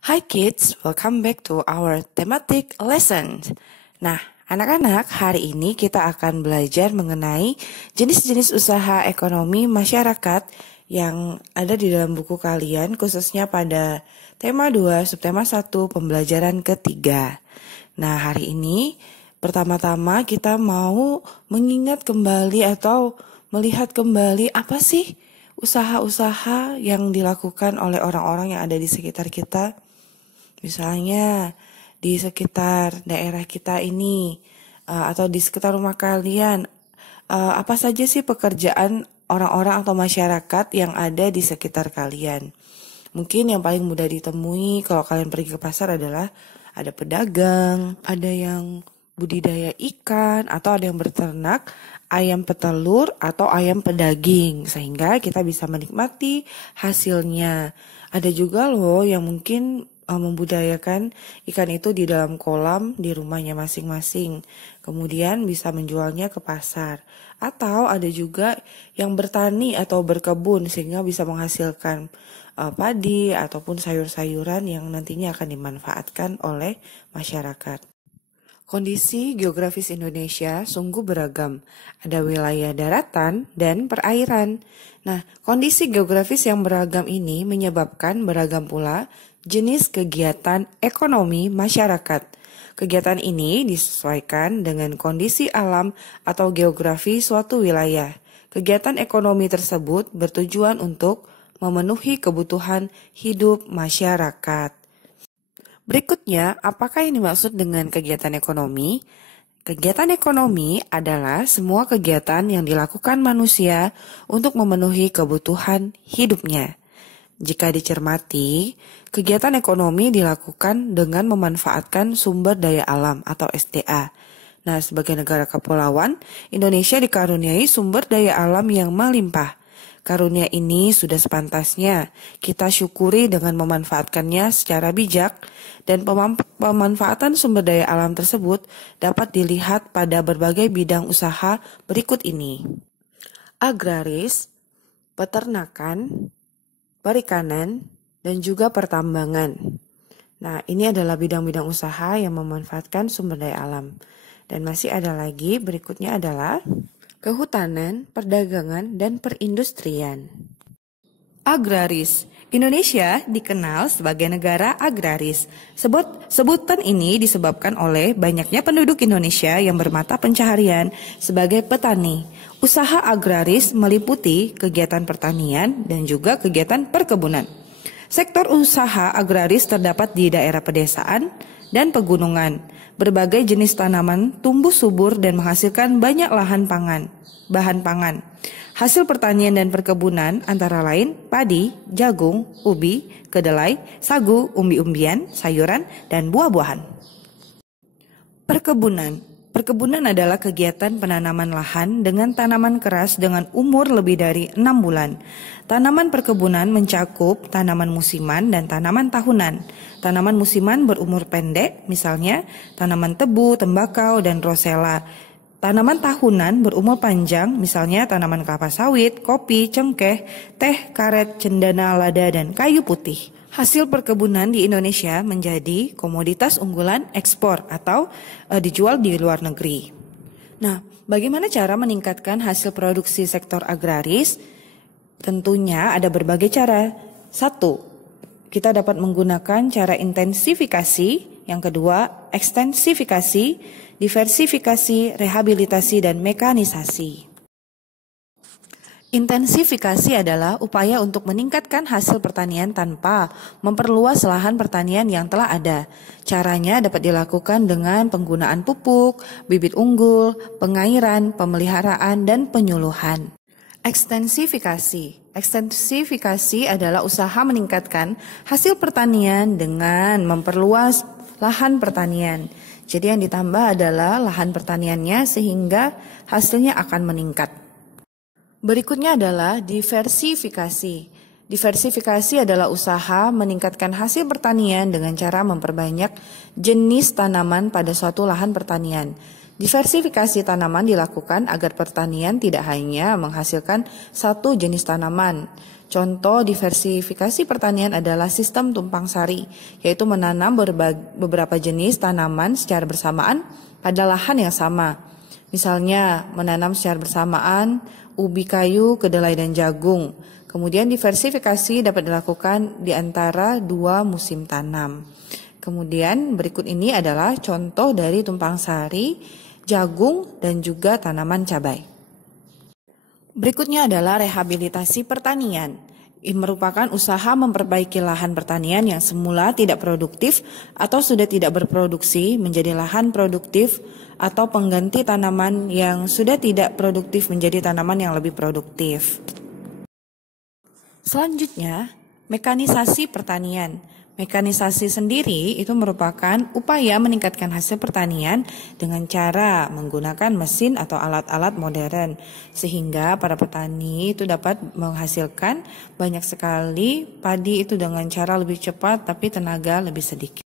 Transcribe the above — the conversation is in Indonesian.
Hi kids, welcome back to our thematic lesson. Nah, anak-anak, hari ini kita akan belajar mengenai jenis-jenis usaha ekonomi masyarakat yang ada di dalam buku kalian, khususnya pada tema 2, subtema 1, pembelajaran ketiga. Nah, hari ini pertama-tama kita mau mengingat kembali atau melihat kembali apa sih usaha-usaha yang dilakukan oleh orang-orang yang ada di sekitar kita. Misalnya di sekitar daerah kita ini atau di sekitar rumah kalian, apa saja sih pekerjaan orang-orang atau masyarakat yang ada di sekitar kalian? Mungkin yang paling mudah ditemui kalau kalian pergi ke pasar adalah ada pedagang, ada yang budidaya ikan, atau ada yang berternak ayam petelur atau ayam pedaging, sehingga kita bisa menikmati hasilnya. Ada juga loh yang mungkin membudayakan ikan itu di dalam kolam di rumahnya masing-masing, kemudian bisa menjualnya ke pasar. Atau ada juga yang bertani atau berkebun sehingga bisa menghasilkan padi ataupun sayur-sayuran yang nantinya akan dimanfaatkan oleh masyarakat. Kondisi geografis Indonesia sungguh beragam. Ada wilayah daratan dan perairan. Nah, kondisi geografis yang beragam ini menyebabkan beragam pula jenis kegiatan ekonomi masyarakat. Kegiatan ini disesuaikan dengan kondisi alam atau geografi suatu wilayah. Kegiatan ekonomi tersebut bertujuan untuk memenuhi kebutuhan hidup masyarakat. Berikutnya, apakah yang dimaksud dengan kegiatan ekonomi? Kegiatan ekonomi adalah semua kegiatan yang dilakukan manusia untuk memenuhi kebutuhan hidupnya. Jika dicermati, kegiatan ekonomi dilakukan dengan memanfaatkan sumber daya alam atau SDA. Nah, sebagai negara kepulauan, Indonesia dikaruniai sumber daya alam yang melimpah. Karunia ini sudah sepantasnya kita syukuri dengan memanfaatkannya secara bijak, dan pemanfaatan sumber daya alam tersebut dapat dilihat pada berbagai bidang usaha berikut ini. Agraris, peternakan, perikanan, dan juga pertambangan. Nah, ini adalah bidang-bidang usaha yang memanfaatkan sumber daya alam. Dan masih ada lagi, berikutnya adalah kehutanan, perdagangan, dan perindustrian. Agraris. Indonesia dikenal sebagai negara agraris. Sebutan ini disebabkan oleh banyaknya penduduk Indonesia yang bermata pencaharian sebagai petani. Usaha agraris meliputi kegiatan pertanian dan juga kegiatan perkebunan. Sektor usaha agraris terdapat di daerah pedesaan dan pegunungan. Berbagai jenis tanaman tumbuh subur dan menghasilkan banyak bahan pangan. Hasil pertanian dan perkebunan antara lain padi, jagung, ubi, kedelai, sagu, umbi-umbian, sayuran, dan buah-buahan. Perkebunan adalah kegiatan penanaman lahan dengan tanaman keras dengan umur lebih dari 6 bulan. Tanaman perkebunan mencakup tanaman musiman dan tanaman tahunan. Tanaman musiman berumur pendek, misalnya tanaman tebu, tembakau, dan rosella. Tanaman tahunan berumur panjang, misalnya tanaman kelapa sawit, kopi, cengkeh, teh, karet, cendana, lada, dan kayu putih. Hasil perkebunan di Indonesia menjadi komoditas unggulan ekspor atau dijual di luar negeri. Nah, bagaimana cara meningkatkan hasil produksi sektor agraris? Tentunya ada berbagai cara. 1. Kita dapat menggunakan cara intensifikasi. Yang kedua, ekstensifikasi, diversifikasi, rehabilitasi, dan mekanisasi. Intensifikasi adalah upaya untuk meningkatkan hasil pertanian tanpa memperluas lahan pertanian yang telah ada. Caranya dapat dilakukan dengan penggunaan pupuk, bibit unggul, pengairan, pemeliharaan, dan penyuluhan. Ekstensifikasi adalah usaha meningkatkan hasil pertanian dengan memperluas lahan pertanian. Jadi yang ditambah adalah lahan pertaniannya sehingga hasilnya akan meningkat. Berikutnya adalah diversifikasi. Diversifikasi adalah usaha meningkatkan hasil pertanian dengan cara memperbanyak jenis tanaman pada suatu lahan pertanian. Diversifikasi tanaman dilakukan agar pertanian tidak hanya menghasilkan satu jenis tanaman. Contoh diversifikasi pertanian adalah sistem tumpang sari, yaitu menanam beberapa jenis tanaman secara bersamaan pada lahan yang sama. Misalnya menanam secara bersamaan ubi kayu, kedelai, dan jagung. Kemudian diversifikasi dapat dilakukan di antara dua musim tanam. Kemudian berikut ini adalah contoh dari tumpang sari, jagung, dan juga tanaman cabai. Berikutnya adalah rehabilitasi pertanian. Ini merupakan usaha memperbaiki lahan pertanian yang semula tidak produktif atau sudah tidak berproduksi menjadi lahan produktif atau pengganti tanaman yang sudah tidak produktif menjadi tanaman yang lebih produktif. Selanjutnya, mekanisasi pertanian. Mekanisasi sendiri itu merupakan upaya meningkatkan hasil pertanian dengan cara menggunakan mesin atau alat-alat modern sehingga para petani itu dapat menghasilkan banyak sekali padi itu dengan cara lebih cepat tapi tenaga lebih sedikit.